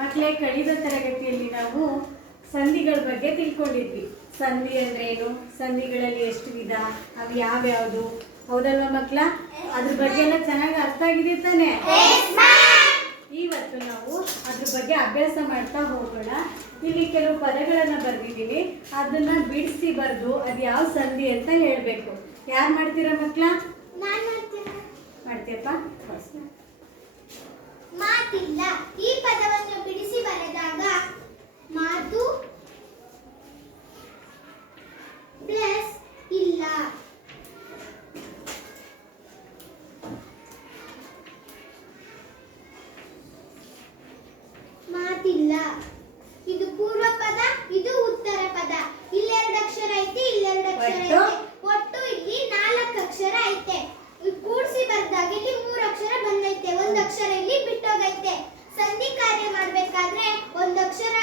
ಮಕ್ಕಳೇ, ಕಳೆದ ತರಗತಿಯಲ್ಲಿ ನಾವು ಸಂಧಿಗಳ ಬಗ್ಗೆ ತಿಳ್ಕೊಂಡಿದ್ವಿ. ಸಂಧಿ ಅಂದ್ರೆ ಏನು, ಸಂಧಿಗಳಲ್ಲಿ ಎಷ್ಟು ವಿಧ, ಅವು ಯಾವ್ಯಾವುದು, ಹೌದಲ್ವಾ ಮಕ್ಕಳ? ಅದ್ರ ಬಗ್ಗೆ ಎಲ್ಲ ಚೆನ್ನಾಗಿ ಅರ್ಥ ಆಗಿದೆ ತಾನೆ? ಇವತ್ತು ನಾವು ಅದ್ರ ಬಗ್ಗೆ ಅಭ್ಯಾಸ ಮಾಡ್ತಾ ಹೋಗೋಣ. ಇಲ್ಲಿ ಕೆಲವು ಪದಗಳನ್ನ ಬರ್ದಿದ್ದೀನಿ, ಅದನ್ನ ಬಿಡಿಸಿ ಬರೆದು ಅದು ಯಾವ ಸಂಧಿ ಅಂತ ಹೇಳಬೇಕು. ಯಾರು ಮಾಡ್ತೀರಾ ಮಕ್ಕಳ? ಮಾಡ್ತೀಯಪ್ಪ? ಮಾತಿಲ್ಲ. ಈ ಪದವನ್ನು ಬಿಡಿಸಿ ಬರೆದಾಗ ಮಾತು ಪ್ಲಸ್ ಇಲ್ಲ. ಮಾತಿಲ್ಲ. ಇದು ಪೂರ್ವ ಪದ, ಇದು ಉತ್ತರ ಪದ. ಇಲ್ಲೆರಡು ಅಕ್ಷರ ಐತೆ, ಇಲ್ಲೆರಡು ಅಕ್ಷರ ಐತೆ. ಒಟ್ಟು ಇಲ್ಲಿ 4 ಅಕ್ಷರ ಐತೆ. ಕೂಡಿಸಿ ಬರೆದಾಗ ಇಲ್ಲಿ 3 ಅಕ್ಷರ ಬಂದೈತೆ, ಒಂದು ಅಕ್ಷರ ಇಲ್ಲಿ ಬಿಟ್ಟೋಗೈತೆ. ಸಂಧಿ ಕಾರ್ಯ ಮಾಡಬೇಕಾದ್ರೆ ಒಂದು ಅಕ್ಷರ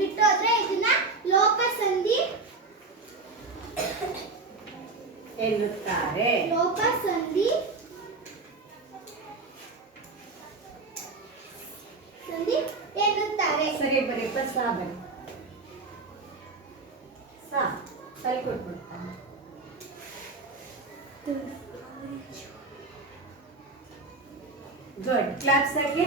ಬಿಟ್ಟೋದ್ರೆ ಇದನ್ನ ಲೋಪ ಸಂಧಿ ಎನ್ನುತ್ತಾರೆ. ಲೋಪ ಸಂಧಿ ಎನ್ನುತ್ತಾರೆ. ಸರಿ, ಬರೀಪ್ಪ. ಸಾ ಬರಿ. ಸಾ ಸರಿ ಕೊಟ್ಬಿಡ್ತಾನೆ. ಗುಡ್. ಕ್ಲಾಪ್ಸ್ ಹಾಕಿ.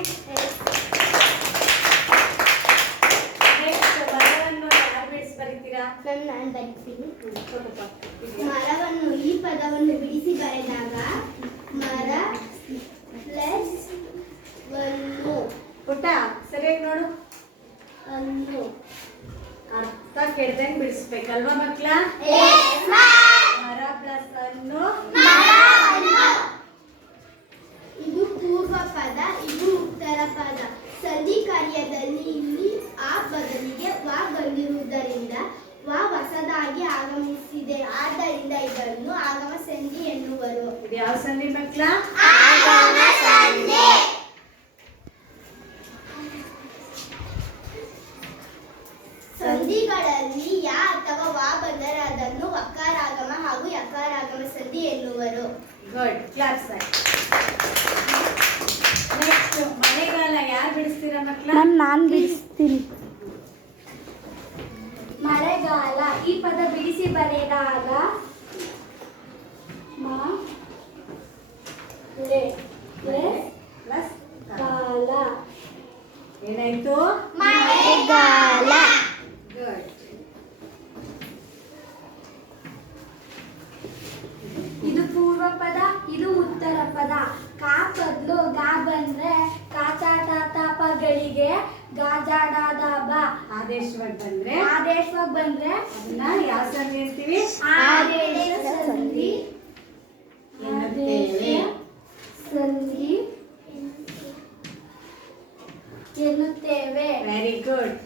ಮರವನ್ನು ಯಾರು ಬಿಡಿಸಿ ಬರೀತೀರಾ? ನಾನು ಬರೀತೀನಿ. ಮರವನ್ನು, ಈ ಪದವನ್ನು ಬಿಡಿಸಿ ಬರೆದಾಗ ಮರ ಪ್ಲಸ್ ಒಂದು. ಪುಟ್ಟ ಸರಿಯಾಗಿ ನೋಡು. ಒಂದು ಅರ್ಥ ಕೆಡ್ದಂಗೆ ಬಿಡಿಸ್ಬೇಕಲ್ವಾ ಮಕ್ಕಳ? ಮರ ಪ್ಲಸ್ ಅನ್ನು. ಇದು ಪೂರ್ವ ಪದ, ಇದು ಉತ್ತರ ಪದ. ಸಂಧಿ ಕಾರ್ಯದಲ್ಲಿ ಇಲ್ಲಿ ಆ ಬದಲಿಗೆ ವ ಬಂದಿರುವುದರಿಂದ ವ ಹೊಸದಾಗಿ ಆಗಮಿಸಿದೆ. ಆದ್ದರಿಂದ ಇದನ್ನು ಆಗಮ ಸಂಧಿ ಎನ್ನುವರು. ಇದು ಯಾವ ಸಂಧಿ ಮಕ್ಕಳ? ಆಗಮ ಸಂಧಿ. ಸಂಧಿಗಳಲ್ಲಿ ಯಾ ಅಥವಾ ವಾ ಬಂದರೆ ಅದನ್ನು ವಕಾರಾಗಮ ಹಾಗೂ ಯಕಾರಾಗಮ ಸಂಧಿ ಎನ್ನುವರು. ಗುಡ್. ಕ್ಲಾಪ್ಸ್ ಹಾಕಿ. ನೆಕ್ಸ್ಟ್ ಮಳೆಗಾಲ ಯಾರು ಬಿಡಿಸ್ತೀರಾ ಮಕ್ಕಳ? ನಾನು ಬಿಡಿಸ್ತೀನಿ. ಮಳೆಗಾಲ, ಈ ಪದ ಬಿಡಿಸಿ ಬರೆದಾಗ ಪ್ಲಸ್ ಕಾಲ. ಏನಾಯ್ತು? ಮಳೆಗಾಲ. ಗುಡ್. ಇದು ಪೂರ್ವ ಪದ, ಇದು ಉತ್ತರ ಪದ. ಕಾ ಬದಲು ಗಾ ಬಂದ್ರೆ ಕಾಚಾಟಗಳಿಗೆ ಗಾಜಾಡಾದ ಆದೇಶವಾಗಿ ಬಂದ್ರೆ ಅದನ್ನ ಯಾವ ಸಂಧಿ ಅಂತೀವಿ? ಆದೇಶ ಸಂಧಿ ಎನ್ನುತ್ತೇವೆ. ಎನ್ನುತ್ತೇವೆ. Very good.